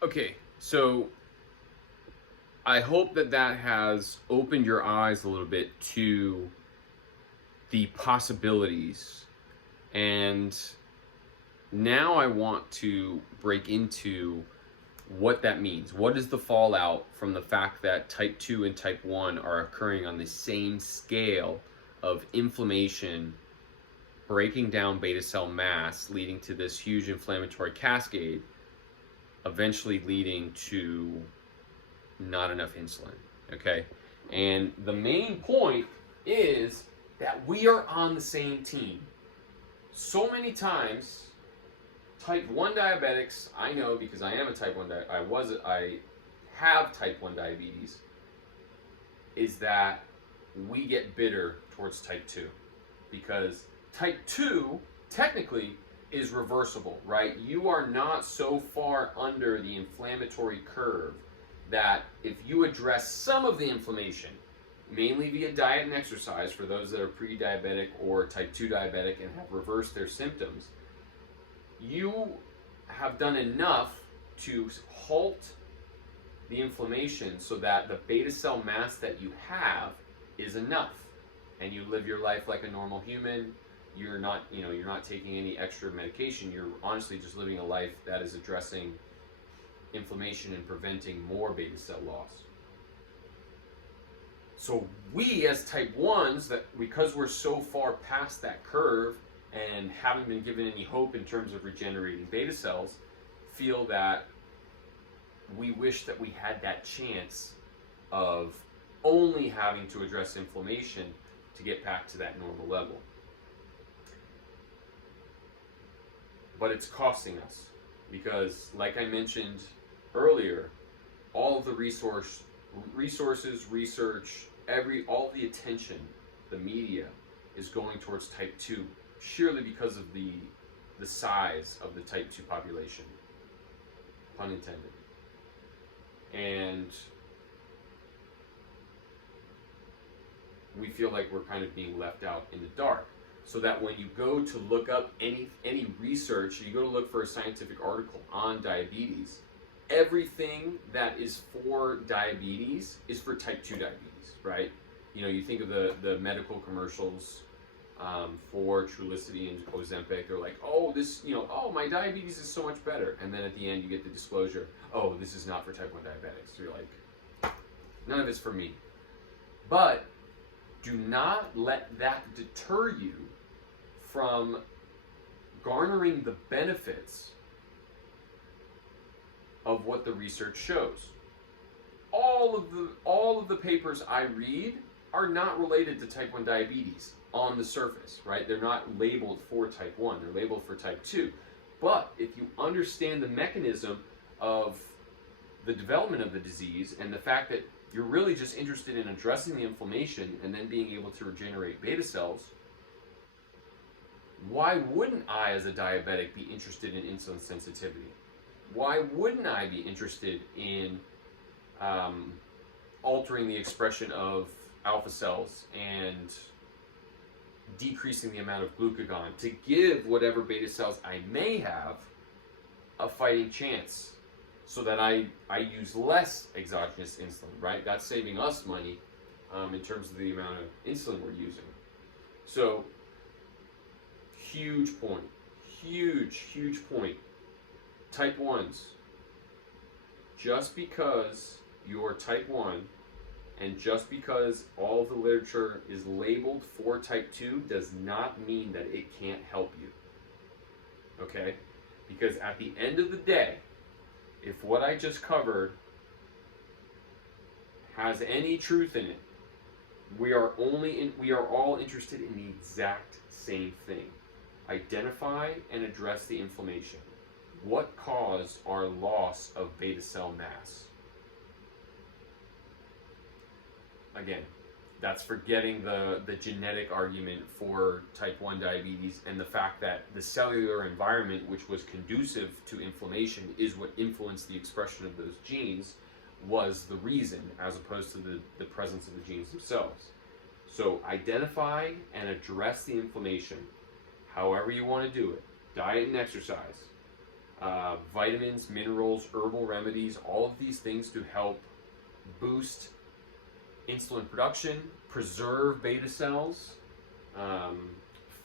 Okay, so I hope that that has opened your eyes a little bit to the possibilities. And now I want to break into what that means. What is the fallout from the fact that type 2 and type 1 are occurring on the same scale of inflammation, breaking down beta cell mass, leading to this huge inflammatory cascade, eventually leading to not enough insulin? Okay, and the main point is that we are on the same team. So many times type 1 diabetics, I know because I am a type 1 I have type 1 diabetes, is that we get bitter towards type 2 because type 2 technically is reversible, right? You are not so far under the inflammatory curve that if you address some of the inflammation, mainly via diet and exercise for those that are pre-diabetic or type 2 diabetic and have reversed their symptoms, you have done enough to halt the inflammation so that the beta cell mass that you have is enough, and you live your life like a normal human. You're not, you're not taking any extra medication. You're honestly just living a life that is addressing inflammation and preventing more beta cell loss. So we as type 1s, that because we're so far past that curve and haven't been given any hope in terms of regenerating beta cells, feel that we wish that we had that chance of only having to address inflammation to get back to that normal level. But it's costing us because, like I mentioned earlier, all of the resources, research, all the attention, the media is going towards type 2 surely because of the size of the type 2 population, pun intended. And we feel like we're kind of being left out in the dark. So that when you go to look up any research, you go to look for a scientific article on diabetes, everything that is for diabetes is for type 2 diabetes, right? You think of the medical commercials for Trulicity and Ozempic. They're like, oh, this, oh, my diabetes is so much better. And then at the end, you get the disclosure, oh, this is not for type 1 diabetics. So you're like, none of it's for me. But do not let that deter you from garnering the benefits of what the research shows. All of the papers I read are not related to type 1 diabetes on the surface, right? They're not labeled for type 1, they're labeled for type 2. But if you understand the mechanism of the development of the disease and the fact that you're really just interested in addressing the inflammation and then being able to regenerate beta cells, why wouldn't I, as a diabetic, be interested in insulin sensitivity? Why wouldn't I be interested in altering the expression of alpha cells and decreasing the amount of glucagon to give whatever beta cells I may have a fighting chance so that I use less exogenous insulin, right? That's saving us money in terms of the amount of insulin we're using. So, huge point. Huge point. Type 1s. Just because you're type 1 and just because all of the literature is labeled for type 2 does not mean that it can't help you. Okay? Because at the end of the day, if what I just covered has any truth in it, we are all interested in the exact same thing. Identify and address the inflammation. What caused our loss of beta cell mass? Again, that's forgetting the genetic argument for type 1 diabetes and the fact that the cellular environment, which was conducive to inflammation, is what influenced the expression of those genes, was the reason, as opposed to the presence of the genes themselves. So identify and address the inflammation, however you want to do it. Diet and exercise. vitamins, minerals, herbal remedies, all of these things to help boost insulin production, preserve beta cells, um,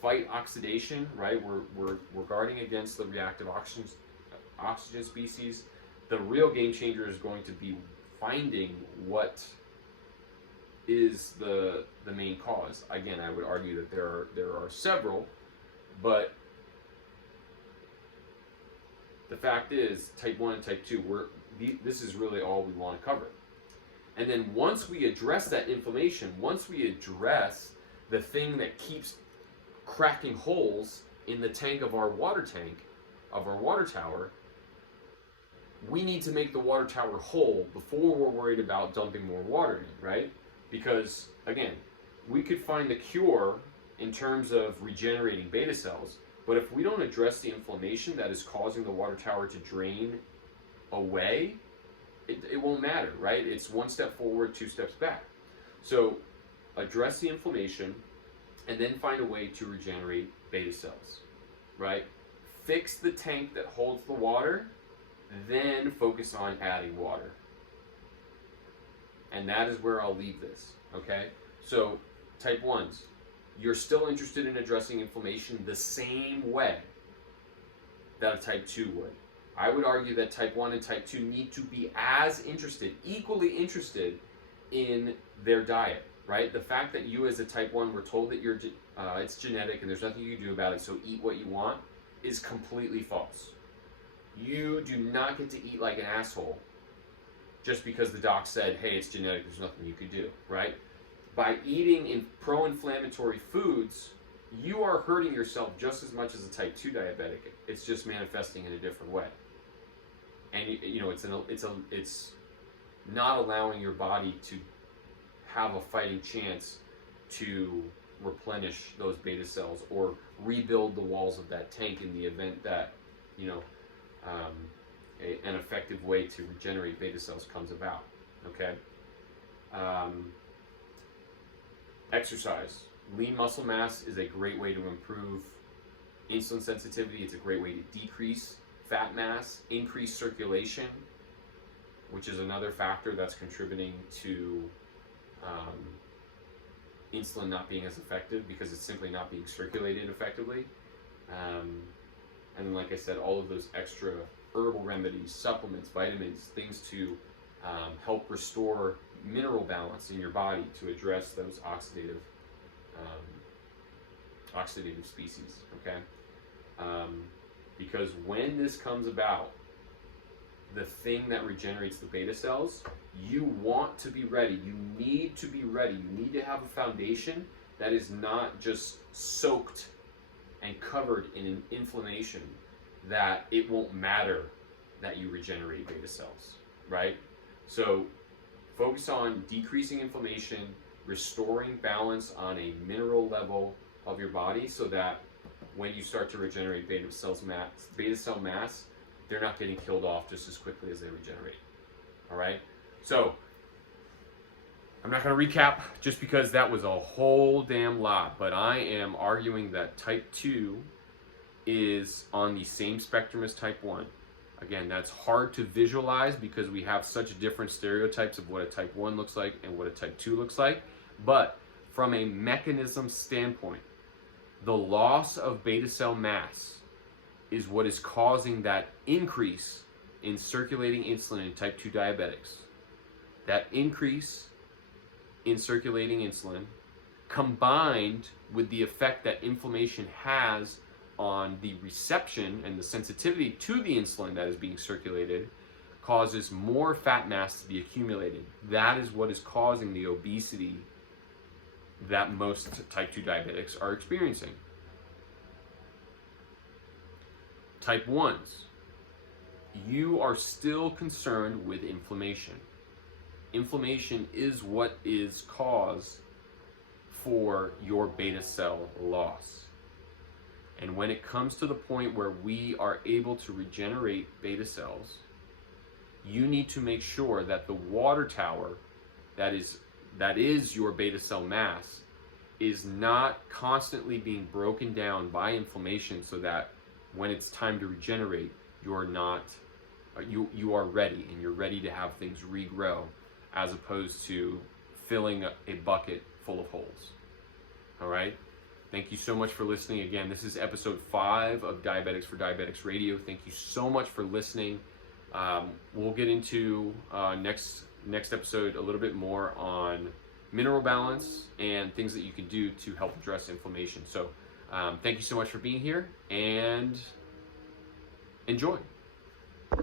fight oxidation, right? We're guarding against the reactive oxygen species. The real game changer is going to be finding what is the main cause. Again, I would argue that there are several, but the fact is, type 1 and type 2, this is really all we want to cover. And then once we address that inflammation, once we address the thing that keeps cracking holes in the tank, of our water tower, we need to make the water tower whole before we're worried about dumping more water in, right? Because, again, we could find the cure in terms of regenerating beta cells, but if we don't address the inflammation that is causing the water tower to drain away, it won't matter, right? It's one step forward, two steps back. So address the inflammation and then find a way to regenerate beta cells, right? Fix the tank that holds the water, then focus on adding water. And that is where I'll leave this, okay? So type 1s, you're still interested in addressing inflammation the same way that a type 2 would. I would argue that type 1 and type 2 need to be as interested, equally interested in their diet, right? The fact that you as a type 1 were told that it's genetic and there's nothing you can do about it, so eat what you want, is completely false. You do not get to eat like an asshole just because the doc said, hey, it's genetic, there's nothing you could do, right? By eating pro-inflammatory foods, you are hurting yourself just as much as a type 2 diabetic. It's just manifesting in a different way. And it's not allowing your body to have a fighting chance to replenish those beta cells or rebuild the walls of that tank in the event that an effective way to regenerate beta cells comes about. Okay. Exercise. Lean muscle mass is a great way to improve insulin sensitivity. It's a great way to decrease fat mass, increase circulation, which is another factor that's contributing to insulin not being as effective because it's simply not being circulated effectively. And then, like I said, all of those extra herbal remedies, supplements, vitamins, things to help restore mineral balance in your body to address those oxidative species, okay? Because when this comes about, the thing that regenerates the beta cells, you want to be ready. You need to be ready. You need to have a foundation that is not just soaked and covered in an inflammation that it won't matter that you regenerate beta cells, right? So focus on decreasing inflammation, restoring balance on a mineral level of your body so that when you start to regenerate beta cell mass, they're not getting killed off just as quickly as they regenerate. All right? So I'm not going to recap just because that was a whole damn lot, but I am arguing that type 2 is on the same spectrum as type 1. Again, that's hard to visualize because we have such different stereotypes of what a type 1 looks like and what a type 2 looks like. But from a mechanism standpoint, the loss of beta cell mass is what is causing that increase in circulating insulin in type 2 diabetics. That increase in circulating insulin combined with the effect that inflammation has on the reception and the sensitivity to the insulin that is being circulated causes more fat mass to be accumulated. That is what is causing the obesity that most type 2 diabetics are experiencing. Type 1s, you are still concerned with inflammation. Inflammation is what is cause for your beta cell loss. And when it comes to the point where we are able to regenerate beta cells, you need to make sure that the water tower that is your beta cell mass is not constantly being broken down by inflammation so that when it's time to regenerate, you're not, you are ready, and you're ready to have things regrow, as opposed to filling a bucket full of holes. All right? Thank you so much for listening. Again, this is episode 5 of Diabetics for Diabetics Radio. Thank you so much for listening. We'll get into next episode a little bit more on mineral balance and things that you can do to help address inflammation. So thank you so much for being here, and enjoy.